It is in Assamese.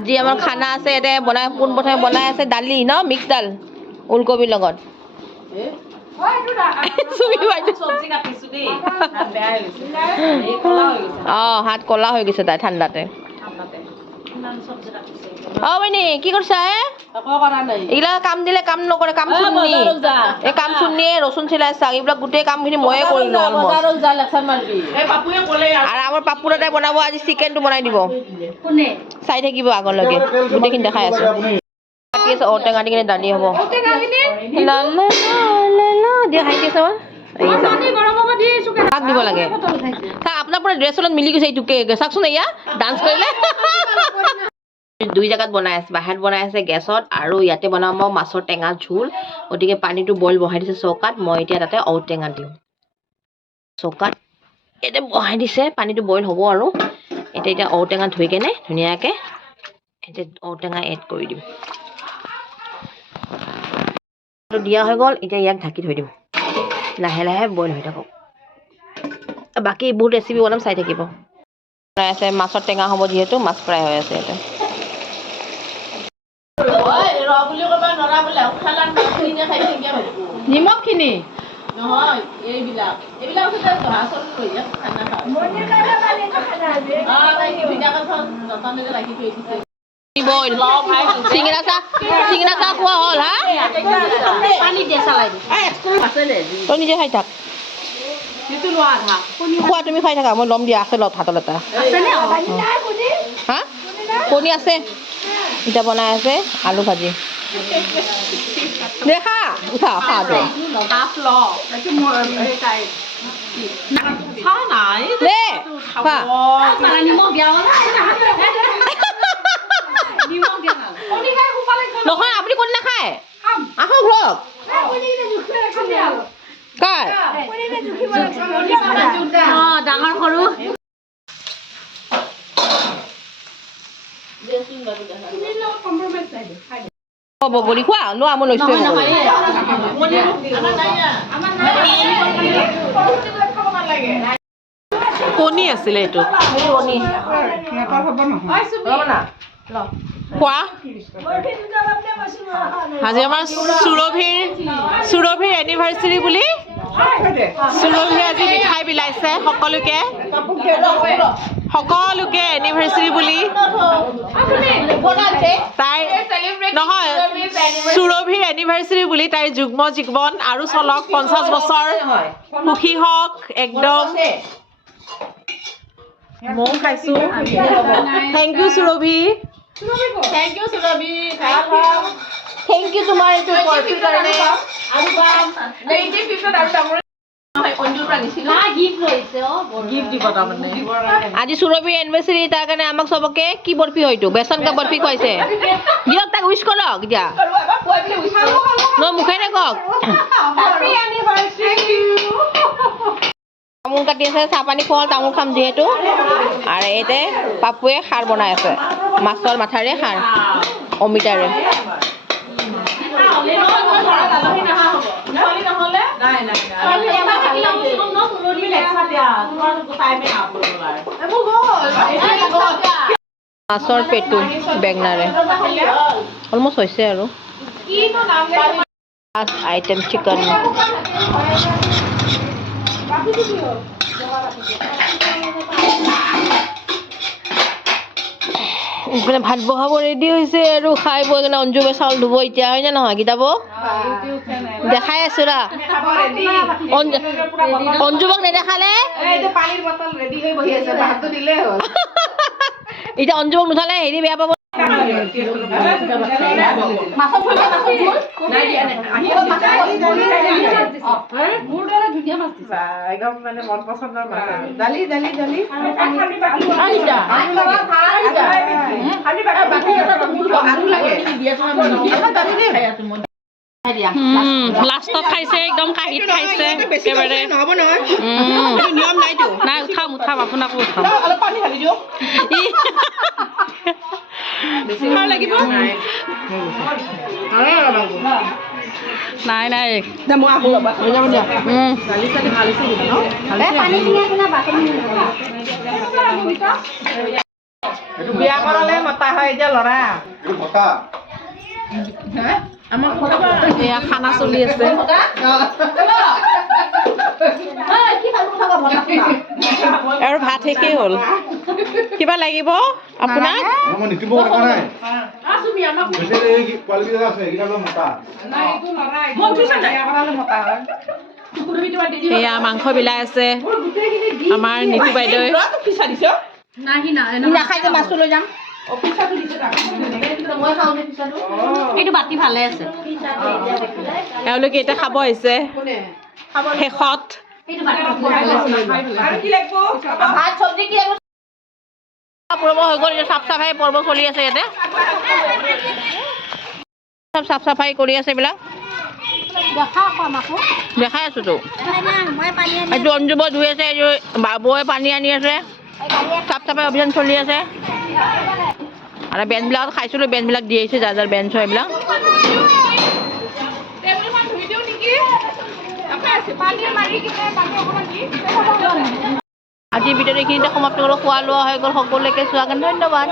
আজি আমাৰ খানা আছে এতে বনাই পোন প্ৰথমে বনাই আছে দালি ন মিক্স দাল ওলকবিৰ লগত হাত কলা হৈ গৈছে তাই ঠাণ্ডাতে বনি কি কৰিছা এইগিলা কাম দিলে কাম নকৰে কাম শুনি এই কাম শুনিয়ে ৰচুন চিলাই চাক এইবিলাক গোটেই কামখিনি ময়ে কৰিলো আৰু আমাৰ পাপু দাদাই বনাব আজি চিকেনটো বনাই দিব চাই থাকিব আগলৈকে গোটেইখিনি দেখাই আছো ঔটেঙা দি কিনে দালি হ'ব দিয়া খাই আছে শাক দিব লাগে আপোনাৰ পৰা ড্ৰেছ অলপ মিলি গৈছে এইটোকে চাওকচোন এয়া ডান্স কৰিলে দুই জেগাত বনাই আছে বাহিৰত বনাই আছে গেছত আৰু ইয়াতে বনাম মই মাছৰ টেঙা ঝোল গতিকে পানীটো বইল বহাই দিছে চৌকাত মই এতিয়া তাতে ঔটেঙা দিওঁ চৌকাত এতিয়া বহাই দিছে পানীটো বইল হ'ব আৰু এতিয়া ঔটেঙা ধুই কেনে ধুনীয়াকৈ এতিয়া ঔটেঙা এড কৰি দিম দিয়া হৈ গ'ল এতিয়া ইয়াক ঢাকি থৈ দিম লাহে লাহে বইল হৈ থাকক বাকী বহুত ৰেচিপি বনাম চাই থাকিব ফ্ৰাই আছে মাছৰ টেঙা হ'ব যিহেতু মাছ ফ্ৰাই হৈ আছে ইয়াতে নিমখখিনি নহয় এইবিলাক চিঙৰা চাহ খোৱা হ'ল হা তই নিজে খাই থাক খোৱা তুমি খাই থাকা মই ল'ম দিয়া আছে লত হাতত এটা হা কণী আছে এতিয়া বনাই আছে আলু ভাজি দেখা উঠা খাওঁটো নহয় আপুনি কণী নাখায় আহক লওক কাৰ ডাঙৰ সৰু হ'ব বনি খোৱা লোৱা মই লৈছোঁ কণী আছিলে এইটো খোৱা আজি আমাৰ সুৰভিৰ এনিভাৰ্চাৰী বুলি সুৰভিৰ আজি মিঠাই বিলাইছে সকলোকে এনিভাৰ্চাৰী বুলি তাই নহয় সুৰভিৰ এনিভাৰ্চাৰী বুলি তাইৰ যুগ্ম জীৱন আৰু চলক 50 বছৰ সুখী হওক একদম ময়ো খাইছো থেংক ইউ সুৰভি থেংক ইউ সুৰভি থেংক ইউ তোমাৰ এইটো বৰফিৰ কাৰণে আজি সুৰভিৰ এনিভাৰ্চাৰী তাৰ কাৰণে আমাক চবকে কি বৰফি হয়তো বেচন কা বৰফি খুৱাইছে দিয়ক তাক উইচ কৰক এতিয়া ন মুখেৰে কওক তামোল কাটি আছে চাহ পানী খোৱা তামোল খাম যিহেতু আৰু ইয়াতে পাপুৱে খাৰ বনাই আছে মাছৰ মাথাৰে খাৰ অমিতাৰে মাছৰ পেটু বেঙনাৰে অলমষ্ট হৈছে আৰু ফাৰ্ষ্ট আইটেম চিকেন ভাত বহাব ৰেডি হৈছে আৰু খাই বৈ কিনে অঞ্জুবে চাউল ধুব এতিয়া হয় নে নহয় কিতাব দেখাই আছো ৰা অঞ্জুবক নেদেখালে এতিয়া অঞ্জুবক নুঠালে হেৰি বেয়া পাব একদম মানে মন পছন্দৰ মাছ দালি দালি দালি লাষ্টত খাইছে একদম কাঁহীত খাইছে একেবাৰে নহ'ব নহয় নিয়ম নাইতো নাই উঠাম আপোনাকো উঠাম অলপ পানী ঢালি দিয়ক লাগিব নাই নাই মই আহো ৰ'বা দালি চালি ভাল হৈছে ন বিয়া কৰালে মতা হয় এতিয়া ল'ৰা এয়া খানা চলি আছে আৰু ভাত শেষেই হ'ল কিবা লাগিব আপোনাক এয়া মাংস বিলাই আছে আমাৰ নীতু বাইদেউ এওঁলোকে এতিয়া খাব আহিছে শেষত পৰ্ব হৈ গ'ল চাফ চাফাই পৰ্ব চলি আছে ইয়াতে চব চাফ চাফাই কৰি আছে এইবিলাক দেখাই আছোতো এইটো অঞ্জুব ধুই আছে এইটো বাবুৱে পানী আনি আছে চাফ চাফাই অভিযান চলি আছে আৰু বেঞ্চবিলাক খাইছিলোঁ বেঞ্চবিলাক দি আহিছে যাৰ যাৰ বেঞ্চ হয় এইবিলাক আজিৰ ভিডিঅ'টো এইখিনিতে সমাপ্ত কৰোঁ খোৱা লোৱা হৈ গ'ল সকলোকে চোৱাৰ কাৰণে ধন্যবাদ